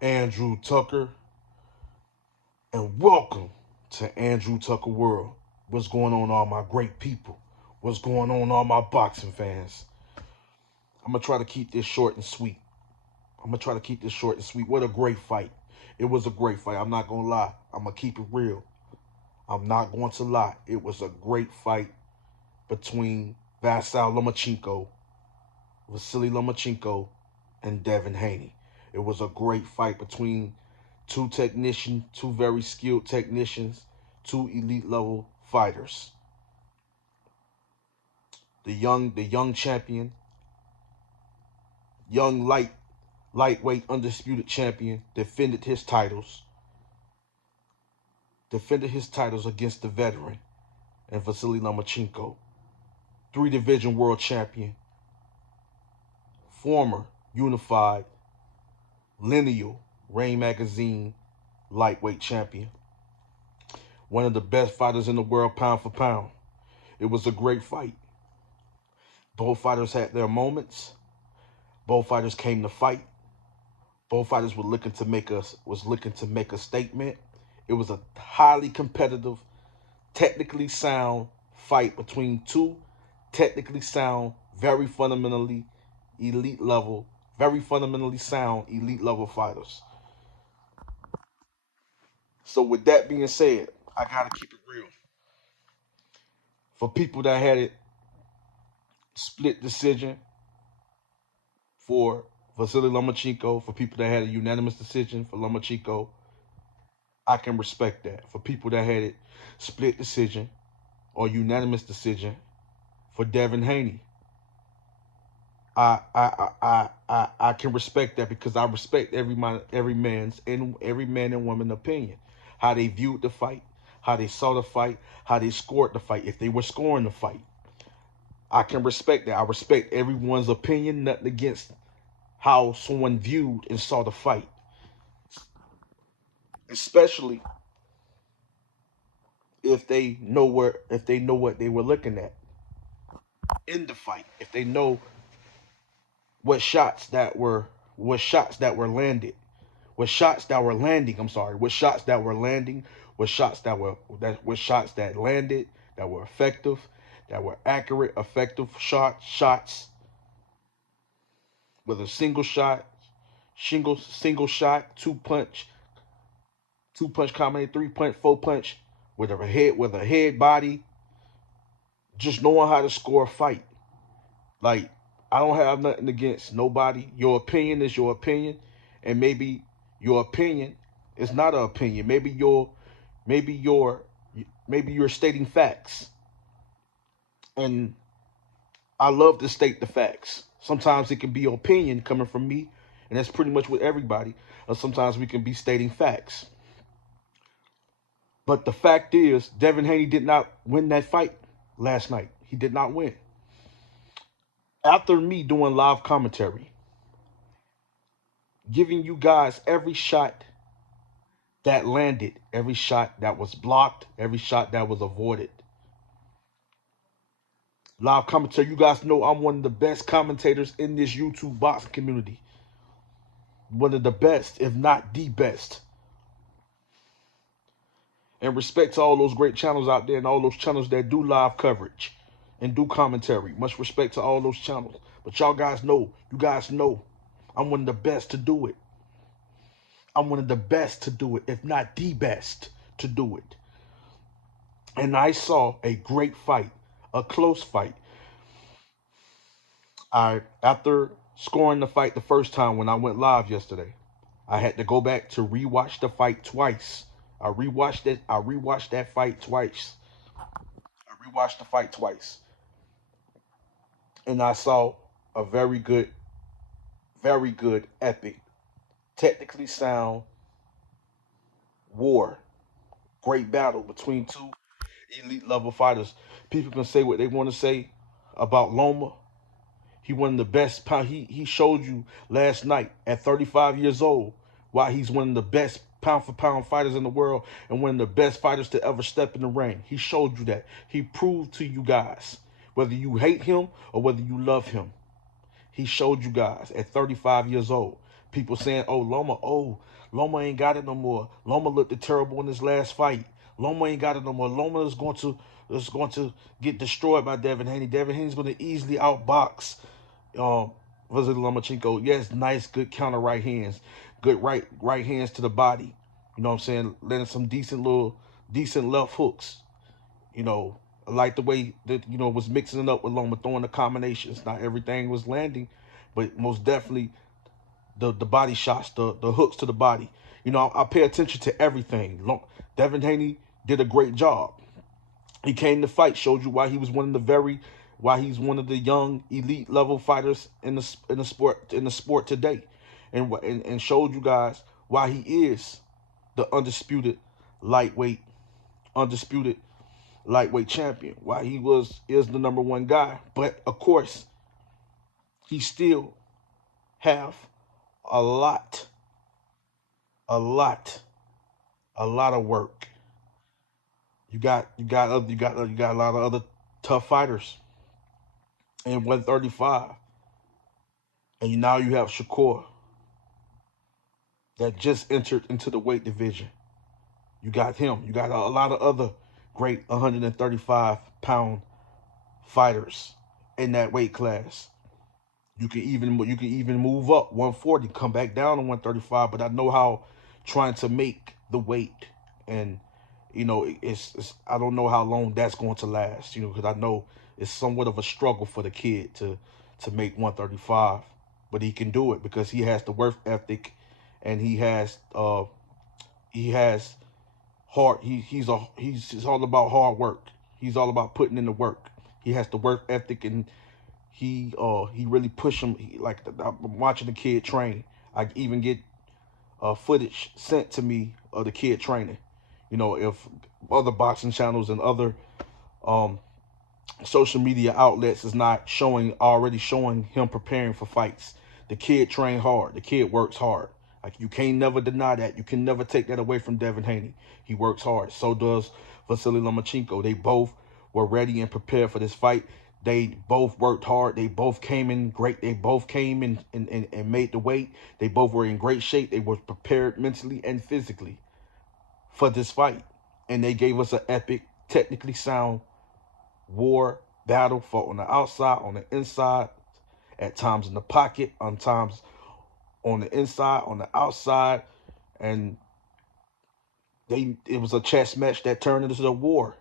Andrew Tucker, and welcome to Andrew Tucker World. What's going on, all my great people? What's going on, all my boxing fans? I'm going to try to keep this short and sweet. What a great fight. It was a great fight. I'm not going to lie. I'm going to keep it real. I'm not going to lie. It was a great fight between Vasily Lomachenko, and Devin Haney. It was a great fight between two very skilled technicians, two elite level fighters. The young champion, young lightweight undisputed champion, defended his titles against the veteran and Vasily Lomachenko, three-division world champion, former unified lineal Rain Magazine lightweight champion, one of the best fighters in the world pound for pound. It was a great fight. Both fighters had their moments. Both fighters came to fight. Both fighters were looking to make a statement. It was a highly competitive, technically sound fight between two technically sound, very fundamentally sound elite level fighters. So with that being said, I gotta keep it real. For people that had it split decision for Vasily Lomachenko, for people that had a unanimous decision for Lomachenko, I can respect that. For people that had it split decision or unanimous decision for Devin Haney, I can respect that, because I respect every man and woman opinion, how they viewed the fight, how they saw the fight, how they scored the fight, if they were scoring the fight. I can respect that. I respect everyone's opinion, nothing against how someone viewed and saw the fight. Especially if they know what they were looking at in the fight. If they know what shots that were landed. What shots that were landing, what shots that were landing, what shots that landed, that were effective, that were accurate, effective shots, with a single shot, two punch combination, 3 punch, 4 punch, with a head body, just knowing how to score a fight. Like, I don't have nothing against nobody. Your opinion is your opinion, and maybe your opinion is not an opinion. Maybe you're stating facts, and I love to state the facts. Sometimes it can be opinion coming from me, and that's pretty much with everybody. Or sometimes we can be stating facts. But the fact is, Devin Haney did not win that fight last night. He did not win. After me doing live commentary, giving you guys every shot that landed, every shot that was blocked, every shot that was avoided. Live commentary, you guys know I'm one of the best commentators in this YouTube boxing community. One of the best, if not the best. And respect to all those great channels out there and all those channels that do live coverage and do commentary. Much respect to all those channels. But you guys know, I'm one of the best to do it. I'm one of the best to do it, if not the best to do it. And I saw a great fight, a close fight. After scoring the fight the first time when I went live yesterday, I had to go back to rewatch the fight twice. I rewatched that fight twice. And I saw a very good, epic, technically sound war. Great battle between two elite level fighters. People can say what they want to say about Loma. He one of the best. He showed you last night at 35 years old why he's one of the best pound for pound fighters in the world and one of the best fighters to ever step in the ring. He showed you that. He proved to you guys, whether you hate him or whether you love him, he showed you guys at 35 years old People saying, oh, Loma ain't got it no more. Loma looked terrible in his last fight. Loma ain't got it no more. Loma is going to get destroyed by Devin Haney. Devin Haney's going to easily outbox um Vasily Lomachenko. Yes, nice, good counter right hands, good right hands to the body. You know what I'm saying? Letting some decent left hooks. You know, I like the way that was mixing it up with Loma, throwing the combinations. Not everything was landing, but most definitely the body shots, the hooks to the body. I pay attention to everything. Devin Haney did a great job. He came to fight, showed you why he's one of the young elite level fighters in the sport today, and showed you guys why he is the lightweight undisputed lightweight champion. Why is the number one guy. But of course, he still have a lot, a lot, a lot of work. You got a lot of other tough fighters in 135, and now you have Shakur that just entered into the weight division. You got him. You got a lot of other great 135-pound fighters in that weight class. You can even move up 140, come back down to 135. But I know how trying to make the weight, and it's I don't know how long that's going to last. Because I know it's somewhat of a struggle for the kid to make 135, but he can do it because he has the work ethic, and he has hard. He's all about hard work. He's all about putting in the work. He has the work ethic, and he really push him. I'm watching the kid train. I even get footage sent to me of the kid training. If other boxing channels and other um, social media outlets is not already showing him preparing for fights. The kid train hard. The kid works hard. Like, you can't never deny that. You can never take that away from Devin Haney. He works hard. So does Vasily Lomachenko. They both were ready and prepared for this fight. They both worked hard. They both came in great. They both came in and made the weight. They both were in great shape. They were prepared mentally and physically for this fight. And they gave us an epic, technically sound war battle, fought on the outside, on the inside, at times in the pocket, on times on the inside, on the outside, and it was a chess match that turned into a war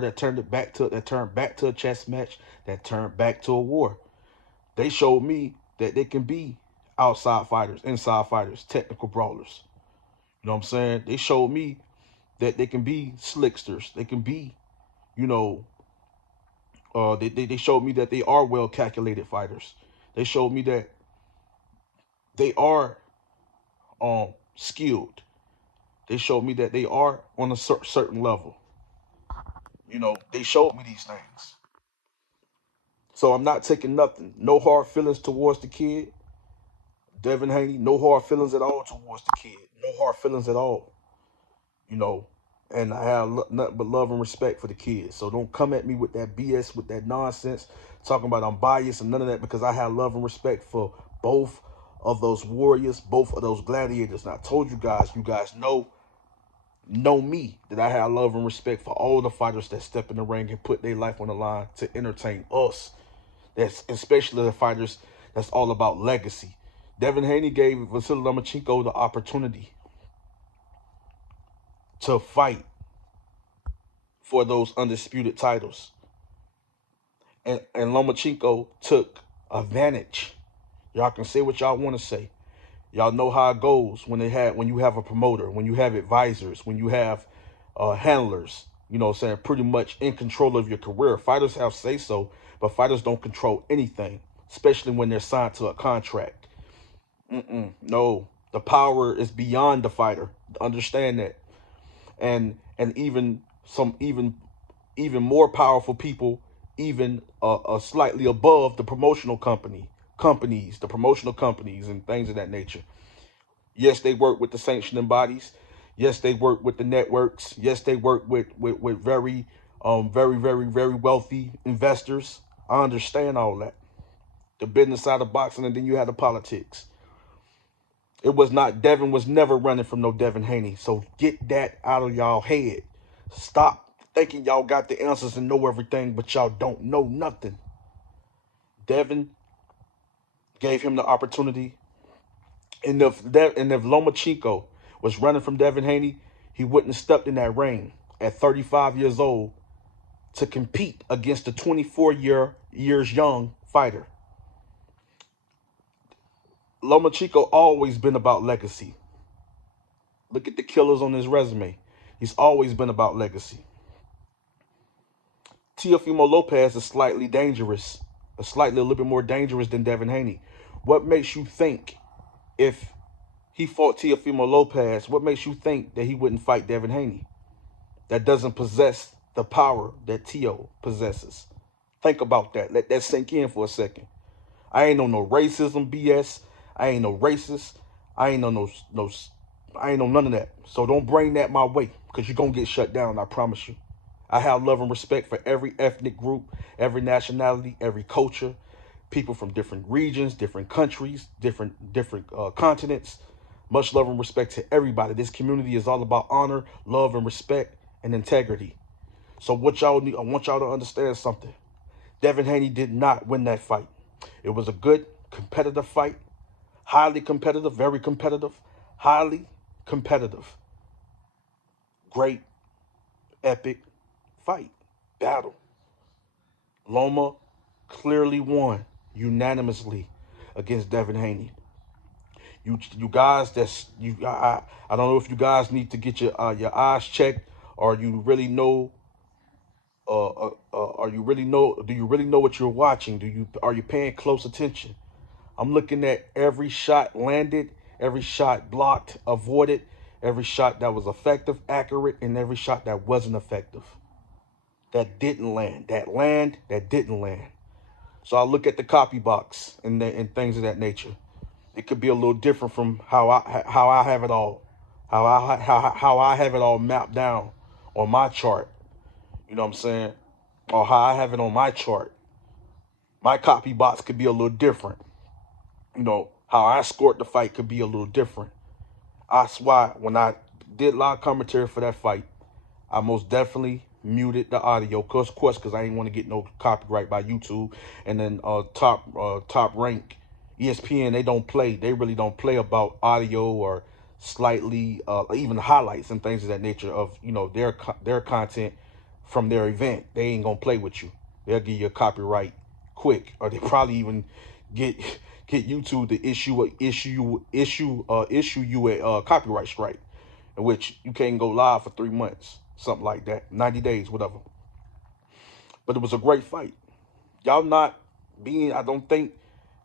that turned back to a chess match that turned back to a war. They showed me that they can be outside fighters, inside fighters, technical brawlers. You know what I'm saying? They showed me that they can be slicksters. They can be, you know, they showed me that they are well calculated fighters. They showed me that they are skilled. They showed me that they are on a certain level. They showed me these things. So I'm not taking nothing. No hard feelings towards the kid, Devin Haney. No hard feelings at all towards the kid. No hard feelings at all. You know, and I have nothing but love and respect for the kids. So don't come at me with that BS, with that nonsense, talking about I'm biased and none of that, because I have love and respect for both of those warriors, both of those gladiators. And I told you guys know me, that I have love and respect for all the fighters that step in the ring and put their life on the line to entertain us. That's especially the fighters that's all about legacy. Devin Haney gave Vasily Lomachenko the opportunity to fight for those undisputed titles. And Lomachenko took advantage. Y'all can say what y'all want to say. Y'all know how it goes when you have a promoter, when you have advisors, when you have handlers, saying pretty much in control of your career. Fighters have say so, but fighters don't control anything, especially when they're signed to a contract. No, the power is beyond the fighter. Understand that. And even more powerful people, even slightly above the the promotional companies and things of that nature. Yes, they work with the sanctioning bodies. Yes, they work with the networks. Yes, they work with very very, very, very wealthy investors. I understand all that. The business side of boxing, and then you have the politics. It was not, Devin was never running from no Devin Haney. So get that out of y'all head. Stop thinking y'all got the answers and know everything, but y'all don't know nothing. Devin gave him the opportunity. And if Lomachenko was running from Devin Haney, he wouldn't have stepped in that ring at 35 years old to compete against a 24 years young fighter. Lomachenko always been about legacy. Look at the killers on his resume. He's always been about legacy. Teofimo Lopez is slightly dangerous, a little bit more dangerous than Devin Haney. What makes you think if he fought Teofimo Lopez, what makes you think that he wouldn't fight Devin Haney? That doesn't possess the power that Teo possesses. Think about that. Let that sink in for a second. I ain't no racism BS. I ain't no racist. I ain't I ain't none of that. So don't bring that my way, because you're gonna get shut down, I promise you. I have love and respect for every ethnic group, every nationality, every culture, people from different regions, different countries, different continents. Much love and respect to everybody. This community is all about honor, love, and respect and integrity. So what y'all need, I want y'all to understand something. Devin Haney did not win that fight. It was a good competitive fight, highly competitive, very competitive, highly competitive, great, epic fight, battle. Loma clearly won unanimously against Devin Haney. You guys, I don't know if you guys need to get your eyes checked, or you really know are you really know do you really know what you're watching? Are you paying close attention? I'm looking at every shot landed, every shot blocked, avoided, every shot that was effective, accurate, and every shot that wasn't effective, that didn't land, that didn't land. So I look at the copy box and things of that nature. It could be a little different from how I have it all, how I have it all mapped down on my chart. You know what I'm saying? Or how I have it on my chart. My copy box could be a little different. How I scored the fight could be a little different. That's why when I did live commentary for that fight, I most definitely muted the audio, of course, because I didn't want to get no copyright by YouTube. And then top rank ESPN, they really don't play about audio or slightly even highlights and things of that nature of their content from their event. They ain't gonna play with you. They'll give you a copyright quick, or they probably even get YouTube to issue you a copyright strike, in which you can't go live for 3 months, something like that, 90 days, whatever. But it was a great fight. I don't think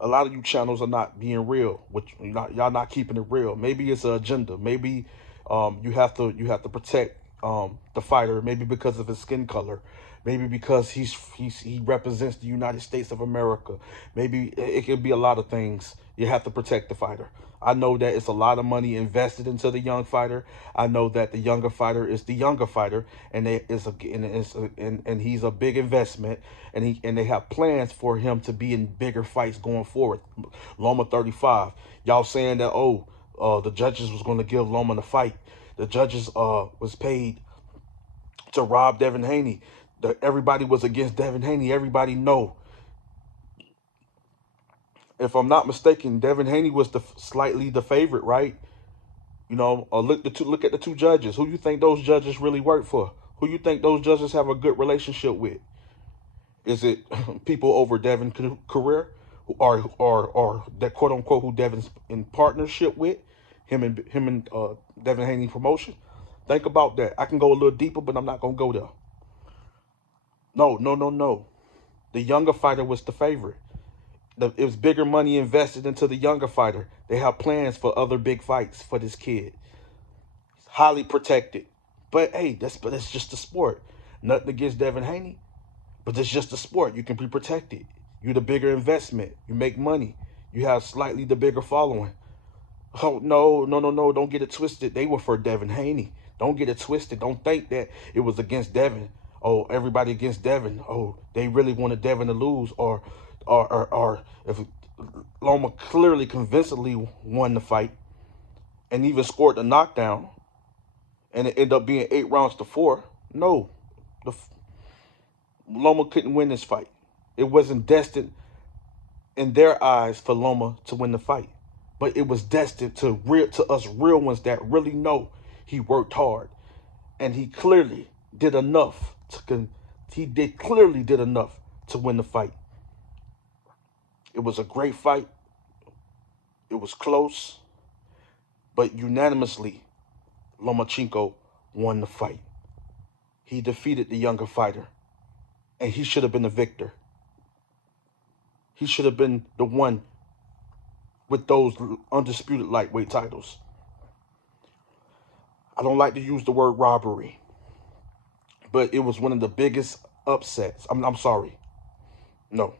a lot of you channels are not being real. Y'all not keeping it real. Maybe it's an agenda. Maybe you have to protect the fighter. Maybe because of his skin color. Maybe because he represents the United States of America. Maybe it could be a lot of things. You have to protect the fighter. I know that it's a lot of money invested into the young fighter. I know that the younger fighter is the younger fighter, and he's a big investment, and they have plans for him to be in bigger fights going forward. Loma 35. Y'all saying that the judges was going to give Loma the fight. The judges was paid to rob Devin Haney. Everybody was against Devin Haney. Everybody know. If I'm not mistaken, Devin Haney was slightly the favorite, right? Look at the two judges. Who you think those judges really work for? Who you think those judges have a good relationship with? Is it people over Devin's career, or that quote unquote who Devin's in partnership with, him and Devin Haney promotion? Think about that. I can go a little deeper, but I'm not gonna go there. No, no, no, no. The younger fighter was the favorite. It was bigger money invested into the younger fighter. They have plans for other big fights for this kid. He's highly protected. But hey, that's just a sport. Nothing against Devin Haney, but it's just a sport. You can be protected. You're the bigger investment. You make money. You have slightly the bigger following. Oh, no, no, no, no. Don't get it twisted. They were for Devin Haney. Don't get it twisted. Don't think that it was against Devin. Oh, everybody against Devin. Oh, they really wanted Devin to lose. Or if Loma clearly convincingly won the fight. and even scored the knockdown, and it ended up being 8 rounds to 4. No, the Loma couldn't win this fight. It wasn't destined in their eyes for Loma to win the fight, but it was destined to us real ones that really know he worked hard, and he clearly did enough clearly did enough to win the fight. It was a great fight. It was close, but unanimously, Lomachenko won the fight. He defeated the younger fighter, and he should have been the victor. He should have been the one with those undisputed lightweight titles. I don't like to use the word robbery, but it was one of the biggest upsets. I'm sorry. No.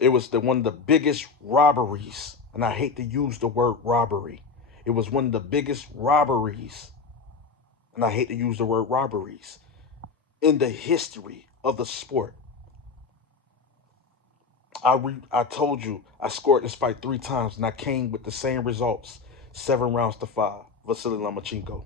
It was one of the biggest robberies, and I hate to use the word robbery. It was one of the biggest robberies, and I hate to use the word robberies, in the history of the sport. I told you I scored this fight 3 times, and I came with the same results: 7 rounds to 5. Vasily Lomachenko.